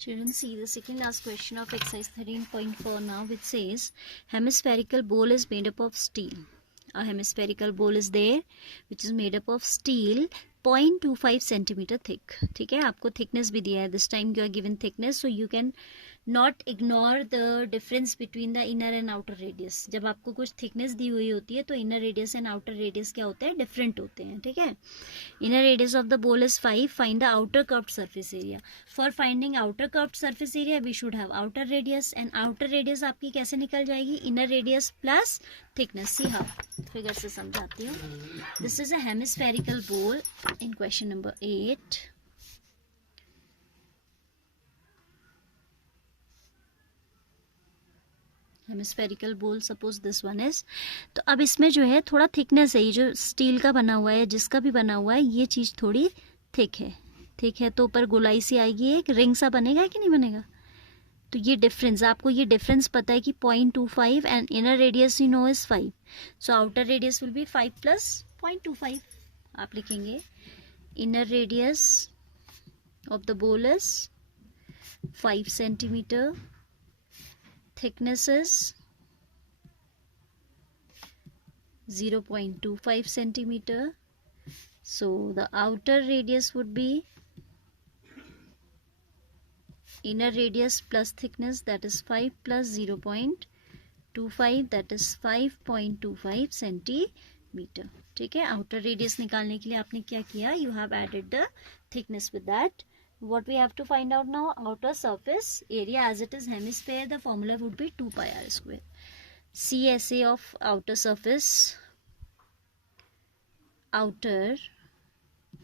Children, see the second last question of exercise 13.4 now, which says hemispherical bowl is made up of steel. A hemispherical bowl is there which is made up of steel 0.25 centimeter thick. ठीक है, आपको thickness भी दिया है. This time you are given thickness, so you can not ignore the difference between the inner and outer radius. जब आपको कुछ thickness दी हुई होती है तो inner radius and outer radius क्या होते हैं, different होते हैं. ठीक है, inner radius of the bowl is 5. Find the outer curved surface area. For finding outer curved surface area we should have outer radius, and outer radius आपकी कैसे निकल जाएगी, inner radius plus thickness. See how, figure से समझाती हूँ. This is a hemispherical bowl in question number 8. Hemispherical बोल suppose this one is. तो अब इसमें जो है थोड़ा थिकनेस है, ये जो स्टील का बना हुआ है, जिसका भी बना हुआ है, ये चीज़ थोड़ी थिक है. ठीक है, तो ऊपर गोलाई सी आएगी, एक रिंग सा बनेगा कि नहीं बनेगा. तो ये डिफरेंस, आपको ये डिफरेंस पता है कि 0.25 and inner radius you know is 5. So outer radius will be 5 plus 0.25. आप लिखेंगे इनर रेडियस ऑफ द बोल is 5 centimetre. thickness is 0.25 centimeter. So the outer radius would be inner radius plus thickness, that is 5 plus 0.25, that is 5.25 centimeter. ठीक है, outer radius निकालने के लिए आपने क्या किया, you have added the thickness with that. What we have to find out now, outer surface area, as it is hemisphere, the formula would be 2 pi r square. CSA of outer surface, outer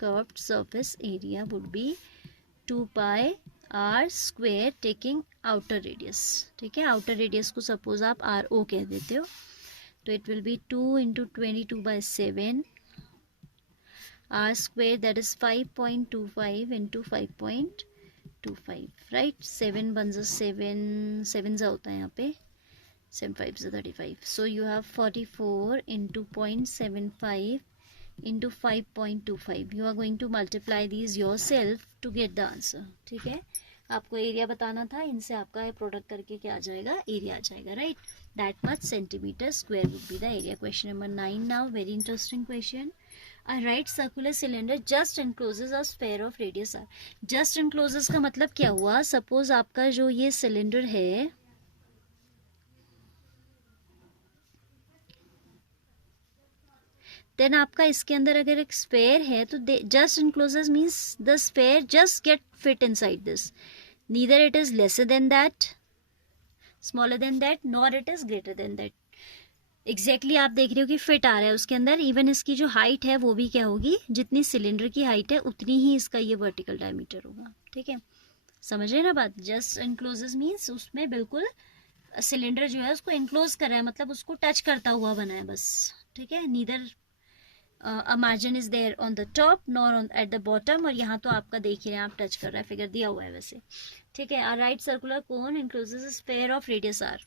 curved surface area would be 2 pi r square taking outer radius. ठीक है, outer radius को suppose आप RO कह देते हो, तो it will be 2 into 22 by 7 r square, that is 5.25 into 5.25, right. 7 बन 7 ज़ा होता है यहाँ पे, 7 5 ज़ा 35. So you have 44 into 0.75 into 5.25. You are going to multiply these yourself to get the answer. ठीक है, आपको एरिया बताना था, इनसे आपका प्रोडक्ट करके क्या आ जाएगा, एरिया आ जाएगा, right. That much centimetre square would be the area. Question number 9 now, very interesting question. A right circular cylinder just encloses a sphere of radius r. Just encloses का मतलब क्या हुआ, सपोज आपका जो ये सिलेंडर है, then आपका इसके अंदर अगर एक स्फेयर है, तो just encloses means the sphere just get fit inside this. Neither it is lesser than that, smaller than that, nor it is greater than that. Exactly आप देख रहे हो कि फिट आ रहा है उसके अंदर. इवन इसकी जो हाइट है वो भी क्या होगी, जितनी सिलेंडर की हाइट है उतनी ही इसका ये वर्टिकल डायमीटर होगा. ठीक है, समझ रहे ना बात. जस्ट एनक्लोजेस मीन्स उसमें बिल्कुल सिलेंडर जो है उसको एनक्लोज कर रहा है, मतलब उसको टच करता हुआ बना है बस. ठीक है, neither a margin is there on the top nor on at the bottom. और यहाँ तो आपका देख ही रहे हैं आप, टच कर रहा है, फिगर दिया हुआ है वैसे. ठीक है, a right circular cone encloses a sphere of radius r.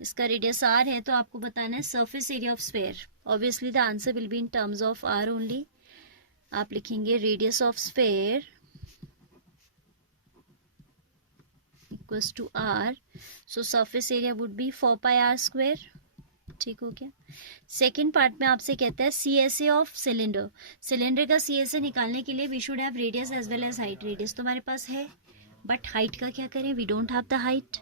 इसका रेडियस आर है, तो आपको बताना है surface area of sphere. Obviously the answer will be in terms of r only. आप लिखेंगे radius of sphere equals to r. So surface area would be 4 pi r square. ठीक हो गया. सेकेंड पार्ट में आपसे कहता है C S A of cylinder. Cylinder का सी एस ए निकालने के लिए we should have radius as well as height. Radius तो हमारे पास है, बट हाइट का क्या करें, we don't have the height.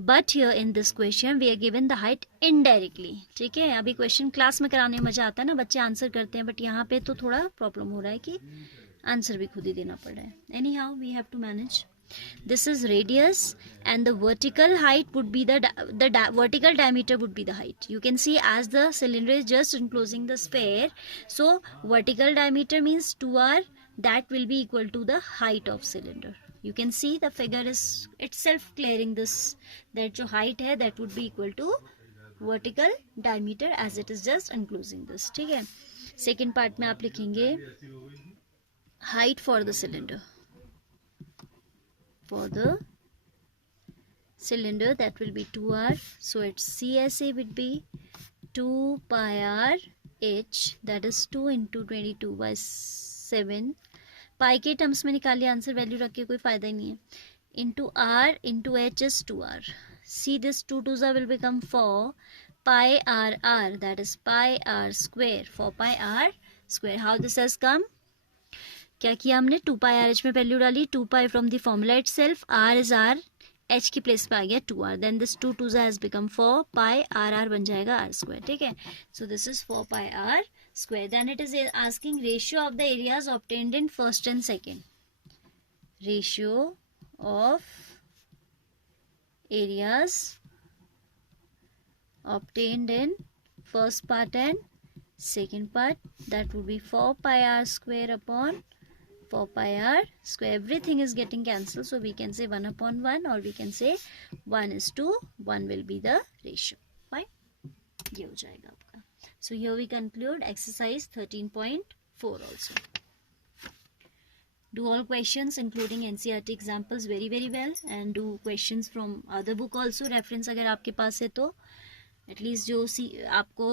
But here in this question we are given the height indirectly. ठीक है, अभी क्वेश्चन क्लास में कराने में मजा आता है ना, बच्चे आंसर करते हैं, बट यहाँ पे तो थोड़ा प्रॉब्लम हो रहा है कि आंसर भी खुद ही देना पड़ रहा है. Anyhow we have to manage. This is radius and the vertical height would be the vertical diameter would be the height. You can see as the cylinder is just enclosing the sphere, so vertical diameter means 2r, that will be equal to the height of cylinder. You can see the figure is itself clearing this, that जो height है that would be equal to vertical diameter as it is just enclosing this. ठीक है, second part में आप लिखेंगे height for the cylinder. For the cylinder that will be 2r, so its CSA would be 2 pi r h, that is 2 into 22 by 7. पाई के terms में निकालिए answer, value रख के कोई फायदा ही नहीं है. into r into h is 2r. See, this 2 2s will become 4 pi r, that is pi r square, 4 pi r square. How this has come? क्या किया हमने, 2 pi r h में वैल्यू डाली, 2 pi from the formula itself, r is r, h की place पे आ गया 2r, then this 2 2 has become 4 pi r बन जाएगा r square. ठीक है, so this is 4 pi r square. Then it is asking ratio of the areas obtained in first and second. Ratio of areas obtained in first part and second part, that would be 4 pi r square upon 4 pi r square. Everything is getting cancelled, so we can say 1 upon 1 or we can say 1:1 will be the ratio. Fine, ये हो जाएगा आपका. So here we conclude exercise 13.4 also. Do all questions including NCERT examples very well and do questions from other book also, reference अगर आपके पास है तो at least जो आपको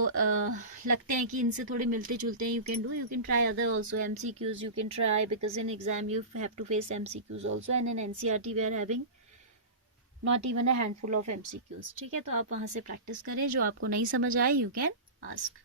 लगते हैं कि इनसे थोड़े मिलते जुलते हैं, you can try other also. MCQs you can try because in exam you have to face MCQs also and in NCERT we are having not even a handful of MCQs. ठीक है, तो आप वहाँ से प्रैक्टिस करें, जो आपको नहीं समझ आए यू कैन आस्क.